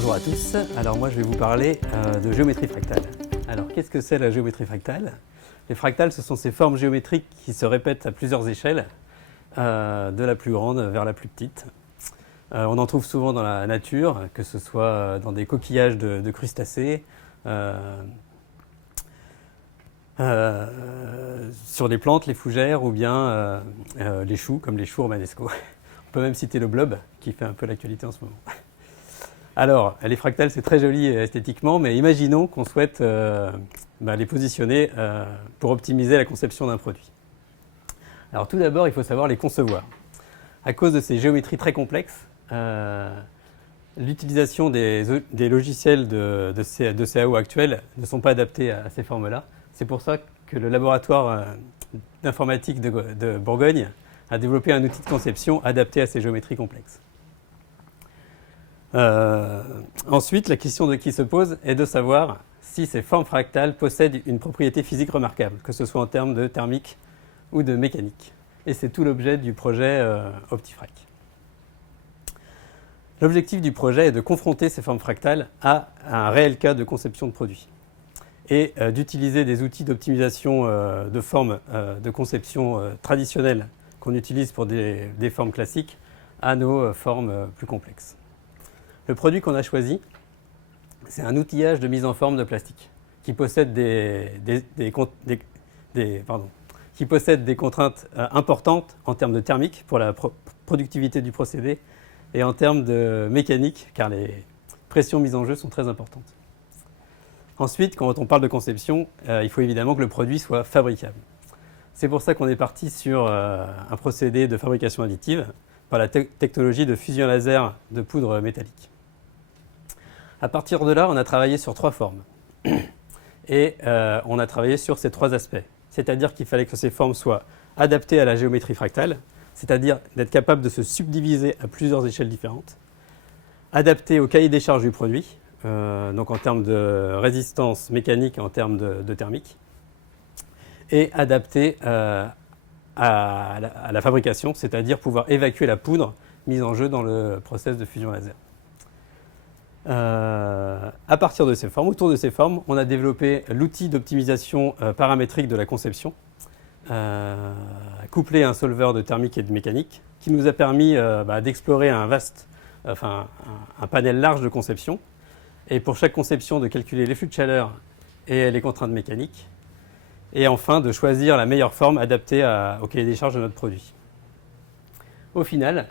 Bonjour à tous, alors moi je vais vous parler de géométrie fractale. Alors qu'est-ce que c'est la géométrie fractale? Les fractales, ce sont ces formes géométriques qui se répètent à plusieurs échelles, de la plus grande vers la plus petite. On en trouve souvent dans la nature, que ce soit dans des coquillages de crustacés, sur des plantes, les fougères, ou bien les choux, comme les choux romanesco. On peut même citer le blob, qui fait un peu l'actualité en ce moment. Alors, les fractales, c'est très joli esthétiquement, mais imaginons qu'on souhaite les positionner pour optimiser la conception d'un produit. Alors tout d'abord, il faut savoir les concevoir. À cause de ces géométries très complexes, l'utilisation des logiciels de CAO actuels ne sont pas adaptés à ces formes-là. C'est pour ça que le laboratoire d'informatique de Bourgogne a développé un outil de conception adapté à ces géométries complexes. Ensuite, la question qui se pose est de savoir si ces formes fractales possèdent une propriété physique remarquable, que ce soit en termes de thermique ou de mécanique. Et c'est tout l'objet du projet OptiFrac. L'objectif du projet est de confronter ces formes fractales à un réel cas de conception de produit et d'utiliser des outils d'optimisation de formes de conception traditionnelles qu'on utilise pour des formes classiques à nos formes plus complexes. Le produit qu'on a choisi, c'est un outillage de mise en forme de plastique qui possède des contraintes importantes en termes de thermique pour la productivité du procédé et en termes de mécanique, car les pressions mises en jeu sont très importantes. Ensuite, quand on parle de conception, il faut évidemment que le produit soit fabricable. C'est pour ça qu'on est parti sur un procédé de fabrication additive par la technologie de fusion laser de poudre métallique. À partir de là, on a travaillé sur 3 formes. Et on a travaillé sur ces 3 aspects. C'est-à-dire qu'il fallait que ces formes soient adaptées à la géométrie fractale, c'est-à-dire d'être capable de se subdiviser à plusieurs échelles différentes, adaptées au cahier des charges du produit, donc en termes de résistance mécanique et en termes de thermique, et adaptées à la fabrication, c'est-à-dire pouvoir évacuer la poudre mise en jeu dans le process de fusion laser. À partir de ces formes, autour de ces formes, on a développé l'outil d'optimisation paramétrique de la conception, couplé à un solveur de thermique et de mécanique, qui nous a permis d'explorer un panel large de conception, et pour chaque conception de calculer les flux de chaleur et les contraintes mécaniques, et enfin de choisir la meilleure forme adaptée au cahier des charges de notre produit. Au final,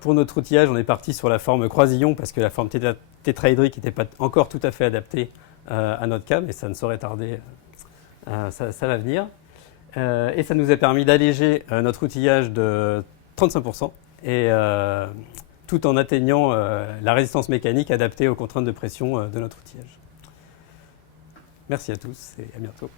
pour notre outillage, on est parti sur la forme croisillon parce que la forme tétraédrique n'était pas encore tout à fait adaptée à notre cas, mais ça ne saurait tarder, ça va venir. Et ça nous a permis d'alléger notre outillage de 35% et tout en atteignant la résistance mécanique adaptée aux contraintes de pression de notre outillage. Merci à tous et à bientôt.